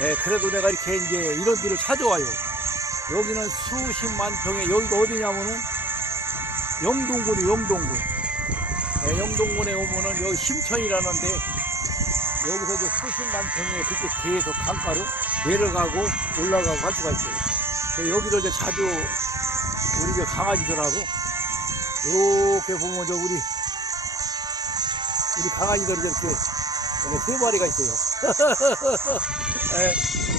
예, 그래도 내가 이렇게 이제 이런 데를 찾아와요. 여기는 수십만 평에 여기가 어디냐면은 영동군이 영동군. 예, 영동군에 오면은 여기 심천이라는데 여기서 이제 수십만 평에 그렇게 계속 강가로 내려가고 올라가고 할 수가 있어요. 여기를 이제 자주 우리 저 강아지들하고 이렇게 보면 저 우리 우리 강아지들이 이렇게 세 마리가 있어요. 예,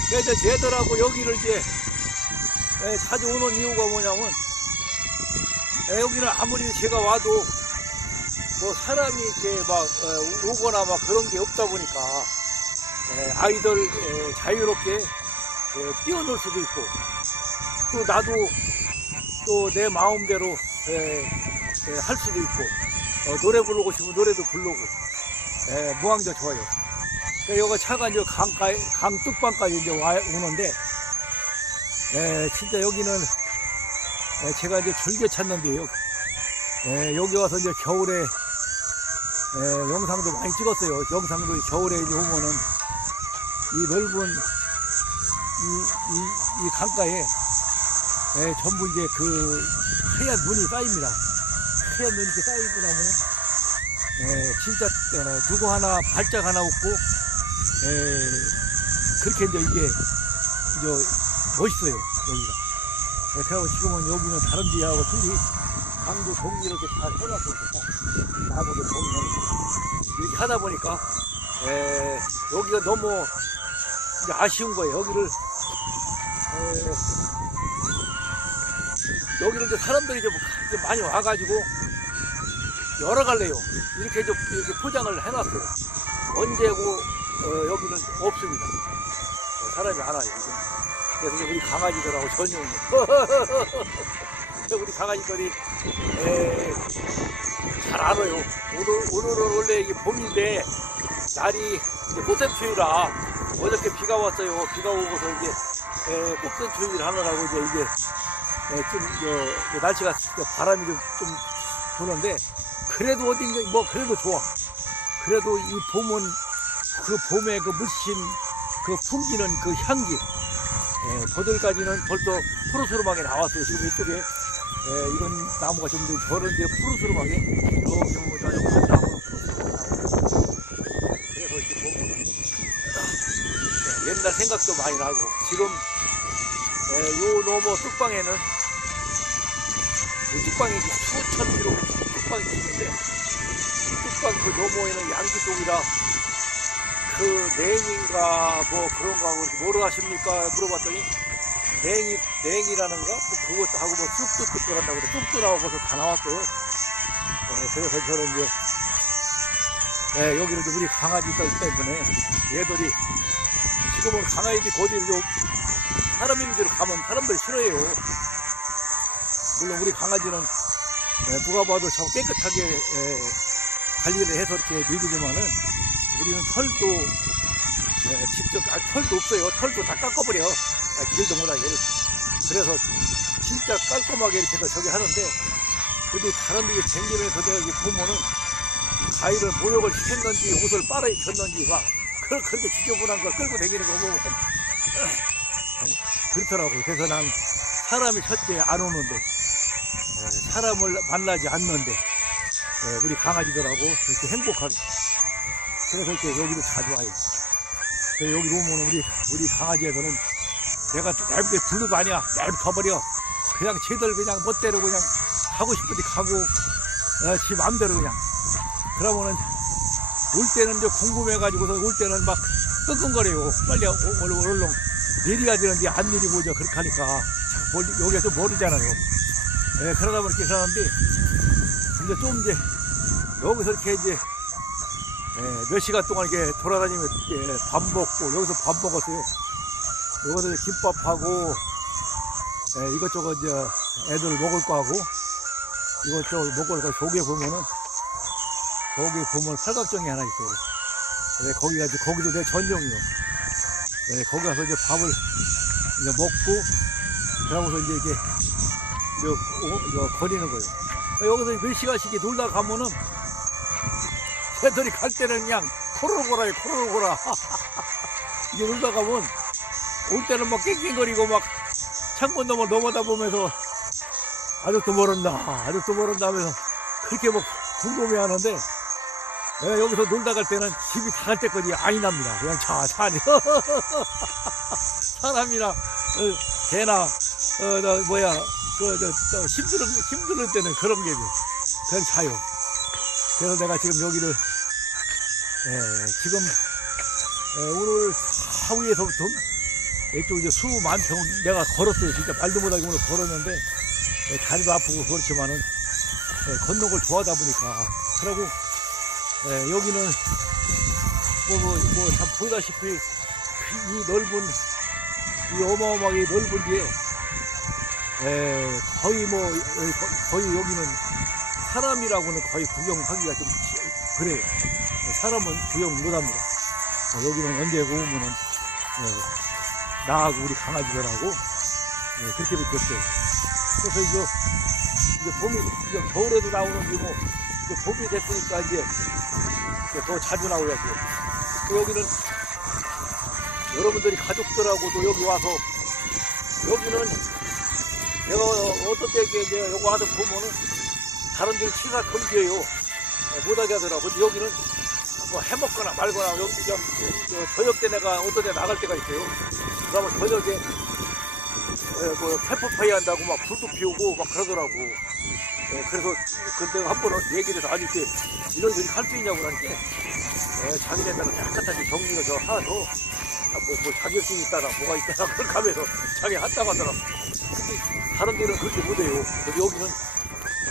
그래서 쟤들하고 여기를 이제 예, 자주 오는 이유가 뭐냐면 예, 여기는 아무리 제가 와도 뭐 사람이 이렇게 막 어, 오거나 막 그런 게 없다 보니까 예, 아이들 예, 자유롭게 예, 뛰어놀 수도 있고 또 나도 또 내 마음대로 예, 예, 할 수도 있고 어, 노래 부르고 싶으면 노래도 부르고 예, 무항저 좋아요. 여기 차가 이제 강가 강 뚝방까지 이제 와 오는데 예, 진짜 여기는 예, 제가 이제 즐겨 찾는데요. 예, 여기 와서 이제 겨울에 예, 영상도 많이 찍었어요. 영상도 겨울에 이제 오면은 이 넓은 이, 이, 이 강가에 예, 전부 이제 그 하얀 눈이 쌓입니다. 하얀 눈이 쌓이고 나면은 예, 진짜 어, 누구 하나 발작 하나 없고 예, 그렇게 이제 이게 저 멋있어요 여기가. 예, 그리고 지금은 여기는 다른 데하고 틀리 강도 동리 이렇게 잘 해놨으니까 나무도 동리 이렇게 하다 보니까 예, 여기가 너무 이제 아쉬운 거예요. 여기를 에, 여기를 이제 사람들이 좀 이제 많이 와가지고 여러 갈래요. 이렇게 좀 이렇게 포장을 해놨어요. 언제고 어, 여기는 없습니다. 네, 사람이. 여기는. 그래서 우리 강아지들하고 전용. 우리 강아지들이 에, 잘 알아요. 오늘 오늘은 원래 이게 봄인데 날이 꽃샘추위라 어저께 비가 왔어요. 비가 오고서 이제 에, 꽃샘추위를 하느라고 이제 이게 에, 좀 저, 저 날씨가 바람이 좀, 좀 부는데 그래도 어딘가 뭐 그래도 좋아. 그래도 이 봄은 그 봄의 그 물씬 그 풍기는 그 향기 에, 저들까지는 벌써 푸르스름하게 나왔어요. 지금 이쪽에 에, 이건 나무가 좀더 저런 데 푸르스름하게 이렇게 보면 큰 나무 그래서 이렇게 보면은 예, 옛날 생각도 많이 나고 지금 예, 요 너머 뚝방에는 이 뚝방이 수천 킬로 뚝방이 있는데 뚝방 그 너머에는 양지 쪽이라 그 냉인가 뭐 그런가 하고 뭐로 하십니까 물어봤더니 냉이 냉이라는가 뭐 그것도 하고 뭐 쑥도 뚝뚝한다고 그래 나오고 벌써 다 나왔어요. 예, 그래서 저는 이제 예, 여기는 우리 강아지들 때문에 얘들이 지금은 강아지들이 거기 좀 사람 있는 데로 가면 사람들이 싫어해요. 물론 우리 강아지는 예, 누가 봐도 참 깨끗하게 예, 관리를 해서 이렇게 밀리지만은 우리는 털도 예, 직접 아, 털도 없어요. 털도 다 깎아버려. 아, 길도 못하게. 그래서 진짜 깔끔하게 해서 저기 하는데 근데 데 댕기면서 내가 이렇게 보면은 가위를 모욕을 시켰는지 옷을 빨아 입혔는지 막 그걸 그렇게 지저분한 걸 끌고 다니는 거 보면 그렇더라고 그래서 난 사람이 첫째 안 오는데 에, 사람을 만나지 않는데 에, 우리 강아지들하고 이렇게 행복하게 그래서 이렇게 여기로 자주 와요. 그래서 여기 오면 우리 우리 강아지애들은 내가 얇게 불러도 아니야. 얇아버려. 그냥 쟤들 그냥 멋대로 그냥 가고 싶은데 가고 어, 지 맘대로 그냥. 그러면은 올 때는 이제 궁금해가지고서 올 때는 막 끙끙거려요. 빨리 얼른 내려야 되는데 안 내리고 저 그렇게 하니까 좀 멀리잖아요. 예, 그러다 보니까 그러는데 이제 좀 이제 여기서 이렇게 이제 예, 몇 시간 동안 이렇게 돌아다니면 예, 밥 먹고 여기서 밥 먹었어요. 여기서 김밥하고 예, 이것저것 이제 애들 먹을 거 하고 이것저것 먹을 거 조개 보면은 거기 보면 팔각정이 하나 있어요. 네, 거기 가서 거기도 내 전용이요. 네, 거기 가서 이제 밥을 이제 먹고 그러고서 이제 이게 오- 이거 거리는 거예요. 여기서 몇 시간씩 놀다 가면은 새들이 갈 때는 그냥 코로로고라요 코로로고라. 이게 놀다 가면 올 때는 막 낑낑거리고 막 창문 너머 넘어다 보면서 아직도 멀었나 아직도 멀었나 하면서 그렇게 뭐 궁금해 하는데 예, 여기서 놀다 갈 때는 집이 다 갈 때까지 안이 납니다. 그냥 차, 차니. 사람이나, 어, 개나, 어, 저, 뭐야, 그, 저, 저, 힘들, 힘들 때는 그런 게 그냥 차요. 그래서 내가 지금 여기를, 예, 지금, 예, 오늘 하위에서부터 이쪽 이제 수 만 평 내가 걸었어요. 진짜 말도 못하게 오늘 걸었는데, 예, 다리도 아프고 그렇지만은, 예, 걷는 걸 좋아하다 보니까. 그러고, 예, 여기는 뭐뭐뭐다 보다시피 이 넓은 이 어마어마하게 넓은 뒤에 예, 거의 뭐 예, 거- 거의 여기는 사람이라고는 거의 구경하기가 좀 그래요. 예, 사람은 구경 못합니다. 예, 여기는 언제 오면은 예, 나하고 우리 강아지들하고 예, 그렇게밖에 없어요. 그래서 이제 이제 봄이 이제 겨울에도 나오는 게뭐 이제 봄이 됐으니까 이제 이제 더 자주 나오야죠. 또 여기는 여러분들이 가족들하고도 여기 와서 여기는 내가 어떤 때 이제 여기 와서 보면은 다른 데는 취사 금지예요. 예, 못하게 하더라고. 근데 여기는 뭐 해먹거나 말거나 여기 좀 저, 저녁 때 내가 어떤 데 나갈 때가 있어요. 그러면 저녁에 예, 뭐 캠프파이 한다고 막 불도 피우고 막 그러더라고. 예, 그래서 근데 한 번은 얘기를 해서 아니 이렇게 이런 일이 할수 있냐고 그러니까 예, 자기네들은 깨끗하게 정리가 저 하서 아, 뭐, 뭐 자격증이 있다나 뭐가 있다나 그렇게 하면서 자기 한다고 하더라고. 근데 다른 데는 그렇게 못해요. 여기는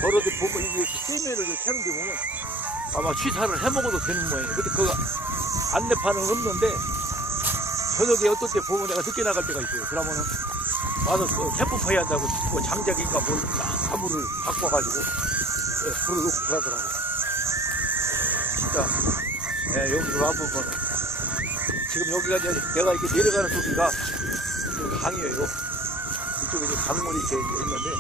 여러 데 보면 이게 세면을 이렇게 캐는 데 보면 아마 취사를 해 먹어도 되는 모양이에요. 근데 그 안내판은 없는데 저녁에 어떤 때 보면 내가 늦게 나갈 때가 있어요. 그러면은 와서 그 캠프파이 한다고 뭐 장작인가 뭘 나무를 갖고 와가지고 예, 불을 놓고 그러더라고. 진짜 예, 여기로 와보면 지금 여기가 이제 내가 이렇게 내려가는 소리가 강이에요. 이쪽에 이제 강물이 이렇게 있는데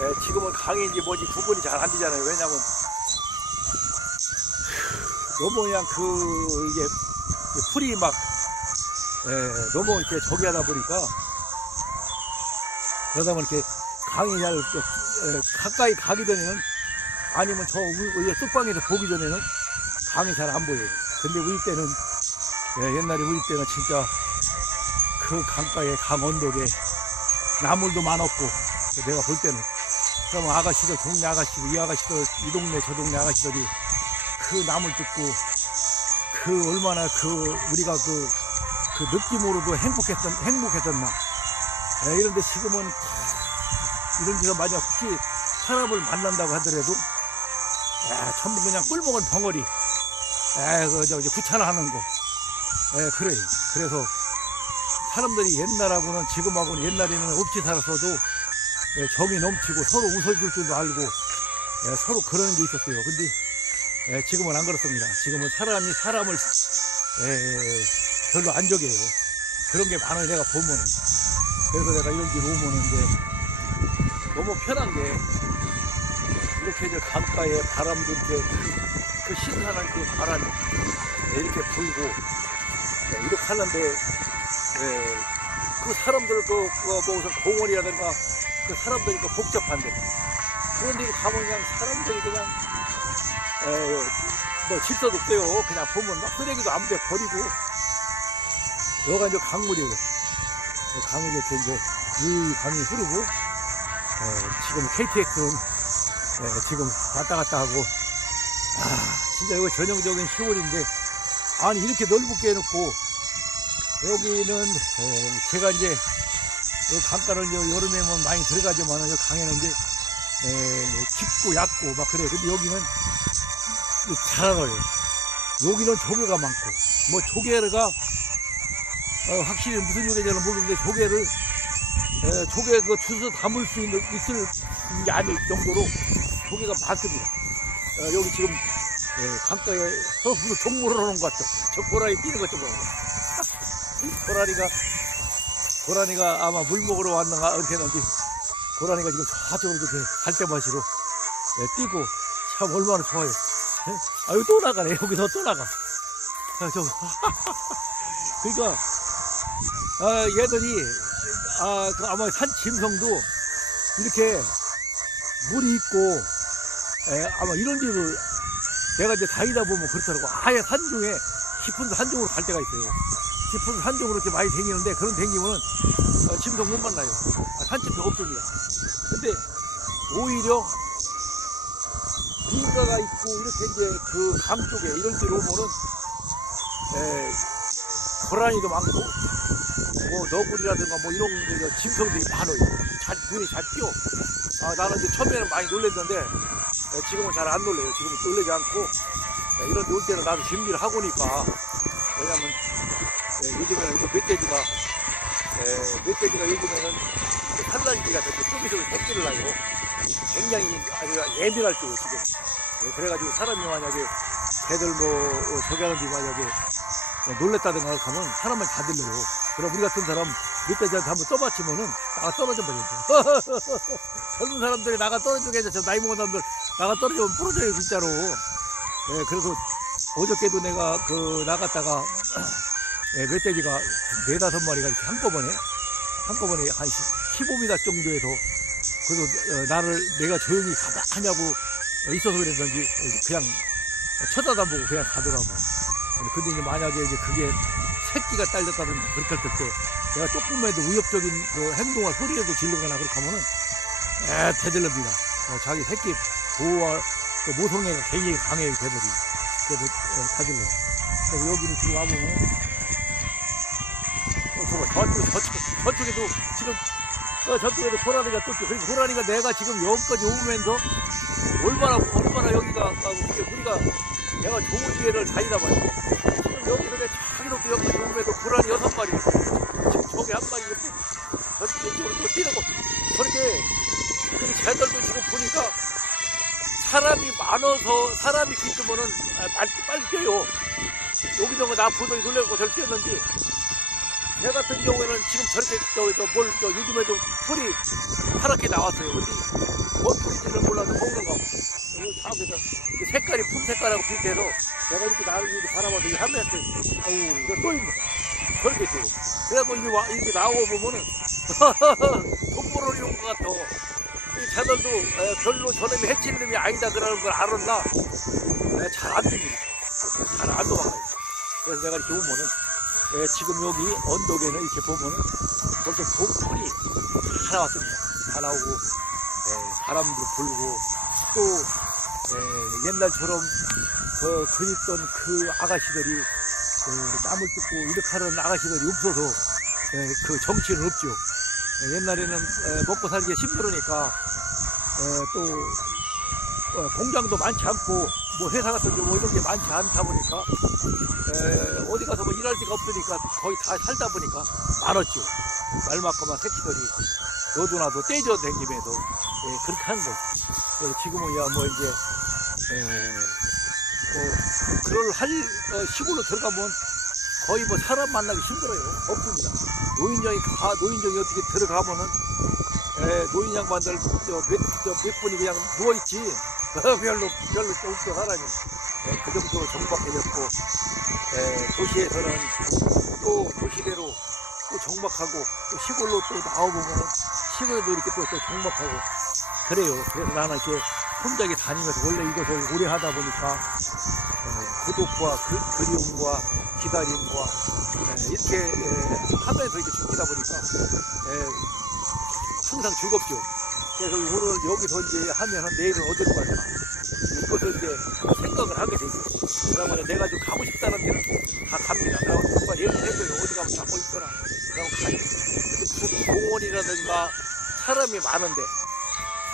예, 지금은 강인지 뭐지 구분이 잘 안 되잖아요. 왜냐면 너무 그냥 그 이게 풀이 막 예, 너무 이렇게 저기 하다 보니까 그러다 보니 이렇게 강이 잘 저, 예, 가까이 가기 전에는 아니면 저 위- 위에 뚝방에서 보기 전에는 강이 잘 안 보여요. 근데 우리 때는 예, 옛날에 우리 때는 진짜 그 강가에 강 언덕에 나물도 많았고 내가 볼 때는 그럼 아가씨들 동네 아가씨들 이 아가씨들 이 동네 저 동네 아가씨들이 그 나물 뜯고 그 얼마나 그 우리가 그, 그 느낌으로도 행복했던 행복했었나 예, 이런데 지금은 이런 데서 만약 혹시 사람을 만난다고 하더라도 야, 전부 그냥 꿀먹은 벙어리 에, 그, 저, 구차나하는 거. 예, 그래요. 그래서 사람들이 옛날하고는 지금하고는 옛날에는 없이 살았어도 예, 정이 넘치고 서로 웃어줄 줄도 알고 예, 서로 그런 게 있었어요. 근데 예, 지금은 안 그렇습니다. 지금은 사람이 사람을 예, 별로 안 적해요. 그런 게 많아요. 내가 보면은. 그래서 내가 이런 길 오면은 이제 너무 편한 게 이렇게 이제 강가에 바람도 이렇게 그, 그 신선한 그 바람이 이렇게 불고 네, 이렇게 하는데 예, 그 사람들 그, 그 뭐, 무슨 공원이라든가 그 사람들이 그 복잡한데 그런 데 가면 그냥 사람들이 그냥 에, 뭐 질서도 없어요. 그냥 보면 막 쓰레기도 아무데 버리고. 여기가 이제 강물이에요. 이 강이 이렇게 이제 이 강이 흐르고 에, 지금 KTX는 에, 지금 왔다 갔다 하고. 아 진짜 이거 전형적인 10월인데 아니 이렇게 넓게 해놓고 여기는 에, 제가 이제 이 강가를 이제 여름에면 많이 들어가지만 이 강에는 이제 에, 깊고 얕고 막 그래. 근데 여기는 잘 알아요. 여기는 조개가 많고 뭐 조개가 어, 확실히 무슨 조개인지는 모르는데 조개를 에, 조개 그 주서 담을 수 있는 있을 게 아닐 정도로 조개가 많습니다. 어, 여기 지금 에, 강가에 어, 무슨 종물을 하는 것 같아. 저 고라니 뛰는 것 좀 보고. 고라니가 고라니가 아마 물 먹으러 왔는가 이렇게 했는데 고라니가 지금 저쪽으로 이렇게 갈대 마시로 예, 뛰고 참 얼마나 좋아요. 예? 아 여기 또 나가네. 여기서 또 나가. 아, 저 그러니까 아, 얘들이 아, 그 아마 산 짐승도 이렇게 물이 있고 에, 아마 이런 데를 내가 이제 다니다 보면 그렇더라고. 아예 산 중에 깊은 산 중으로 갈 때가 있어요. 깊은 산 중으로 이렇게 많이 다니는데 그런 다니면은 어, 짐승 못 만나요. 아, 산짐승 없습니다. 근데 오히려 물가가 있고 이렇게 이제 그 강 쪽에 이런 데로 오면은 에, 고라니도 많고 뭐 너구리라든가 뭐 이런 그 짐승들이 많아요. 잘 눈이 잘 띄어. 아 나는 이제 처음에는 많이 놀랬는데 에, 지금은 잘 안 놀래요. 지금은 놀래지 않고 에, 이런 데올 때는 나도 준비를 하고 니까 왜냐면 에, 요즘에는 그 멧돼지가 에, 멧돼지가 요즘에는 그 산란기가 되게 쏘기속에 새끼를 나요. 굉장히 아주 예민할 때요 지금. 에, 그래가지고 사람이 만약에 걔들 뭐 어, 하는데 만약에 놀랬다든가 하면 사람을 다 들려요. 그럼 우리 같은 사람 멧돼지한테 한번 떠받치면은 나가 떨어져 버려요. 젊은 사람들이 나가 떨어지게 해서 저 나이 먹은 사람들 나가 떨어지면 부러져요 진짜로. 예, 그래서 어저께도 내가 그 나갔다가 예, 멧돼지가 네다섯 마리가 이렇게 한꺼번에 한꺼번에 한 15m 정도에서 그래서 어, 나를 내가 조용히 가만하냐고 있어서 그랬는지 그냥 쳐다도 안 보고 그냥 가더라고. 근데 이제 만약에 이제 그게 새끼가 딸렸다든지 그렇게 할 때 내가 조금이라도 위협적인 그 행동을 소리라도 지르거나 그렇게 하면은 에 대들릅니다. 어, 자기 새끼 보호할 그 모성애가 굉장히 강해요 걔들이. 그래서 어, 다들려. 그래서 여기는 지금 와보면 어, 저쪽 저쪽 저쪽에도 지금 어, 저쪽에도 호랑이가 또 그리고 호랑이가 내가 지금 여기까지 오면서 얼마나 얼마나 여기가 아, 이게 우리가 내가 좋은 기회를 다니다 봐요. 지금 여기서 내가 저기로 여기까지 오면서 고라니 여섯 마리 지금 저기 한 마리 이렇게 저쪽 이쪽으로 또 뛰는 거 저렇게 그 쟤들도 지금 보니까 사람이 많아서 사람이 있으면은 아, 빨리 빨리 뛰어요. 여기저기 나 보더니 놀래고 저를 뛰었는지 쟤 같은 경우에는 지금 저렇게 저뭘 저 요즘에도 풀이 파랗게 나왔어요. 근데 뭔 풀인지를 몰라서 먹는 거. 여기 다 그래서 그 색깔이 품 색깔하고 비슷해서 내가 이렇게 나를 이렇게 바라봐도 이게 하면서 어우 이거 또 있네. 그렇게 돼요. 그래서 이게 와 이렇게 나오고 보면은 돈 벌어 오는 것 같아. 이 쟤들도 에, 별로 저놈이 해치는 놈이 아니다 그러는 걸 알았나? 잘안 됩니다. 잘안 도망가요. 그래서 내가 이렇게 오면은 에, 지금 여기 언덕에는 이렇게 보면은 벌써 봄풀이 다 나왔습니다. 다 나오고 에, 바람도 불고 또 에, 옛날처럼 그 그립던 그 아가씨들이 에, 땀을 뜯고 이렇게 하는 아가씨들이 없어서 에, 그 정치는 없죠. 에, 옛날에는 에, 먹고 살기 힘들으니까 에, 또 어, 공장도 많지 않고 뭐 회사 같은 경우 이런 게 많지 않다 보니까 에, 어디 가서 뭐 일할 데가 없으니까 거의 다 살다 보니까 많았죠. 말만큼만 새끼들이 너도나도 떼져 다니면서 예, 그렇게 하는 거죠. 지금은 야 뭐 이제 에, 뭐 그럴 할 어, 시골로 들어가면 거의 뭐 사람 만나기 힘들어요. 없습니다. 노인정이 가 노인정이 어떻게 들어가면은 에, 노인 양반들 저 몇 저 몇 분이 그냥 누워 있지. 별로 별로 없어 사람이. 에, 그 정도로 정박해졌고 에, 도시에서는 또 도시대로 또 정박하고 또 시골로 또 나와보면은 시골에도 이렇게 또, 또 정박하고 그래요. 그래서 나는 이렇게 혼자게 다니면서 원래 이것을 오래 하다 보니까 에, 고독과 그, 그리움과 기다림과 에, 이렇게 에, 하면서 이렇게 죽이다 보니까 에, 항상 즐겁죠. 그래서 오늘 여기서 이제 하면은 내일은 어디로 갈까? 이것을 이제 생각을 하게 되죠. 그러면 내가 좀 가고 싶다는 데는 다 갑니다. 그러면 누가 얘기해줘요. 어디 가면 잡고 있거나. 그러면 가요. 근데 무슨 공원이라든가 사람이 많은데,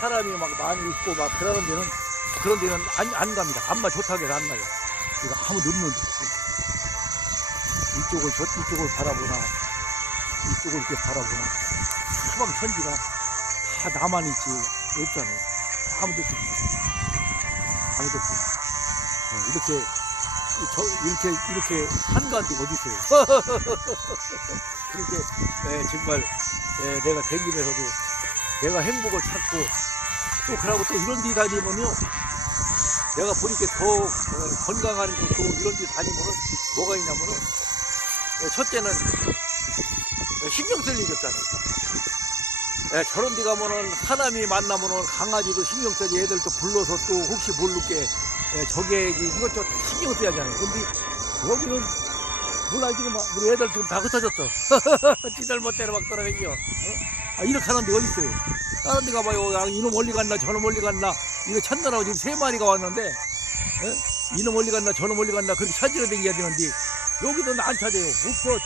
사람이 막 많이 있고 막 그러는 데는, 그런 데는 안, 안 갑니다. 안마 해서 안 가요. 이거 아무도 없는 데. 이쪽을, 저, 이쪽을 바라보나, 이쪽을 이렇게 바라보나. 사방 천지가 다 나만 있지 없잖아요. 아무도 없습니다. 아무도 없어요. 네, 이렇게 저 이렇게 이렇게 한가한데 어디 있어요? 그렇게 네, 정말 네, 내가 댕기면서도 내가 행복을 찾고 또 그러고 또 이런 데 다니면요 내가 보니까 더 어, 건강한 또 이런 데 다니면은 뭐가 있냐면은 네, 첫째는 신경 쓸 일이. 예, 저런 데 가면은 사람이 만나면은 강아지도 신경 써지 애들도 불러서 또 혹시 모르게 예, 저게 이것저것 신경 써야 하잖아요. 근데 여기는 몰라 지금 막 우리 애들 지금 다 흩어졌어. 지들 멋대로 막 돌아다니요. 어? 아, 이렇게 하는 데 어디 있어요? 다른 데 가봐요. 아, 이놈 멀리 갔나 저놈 멀리 갔나 이거 찾느라고 지금 세 마리가 왔는데 예? 이놈 멀리 갔나 저놈 멀리 갔나 그렇게 찾으러 다녀야 되는데 여기도 안 찾아요. 없어 지금.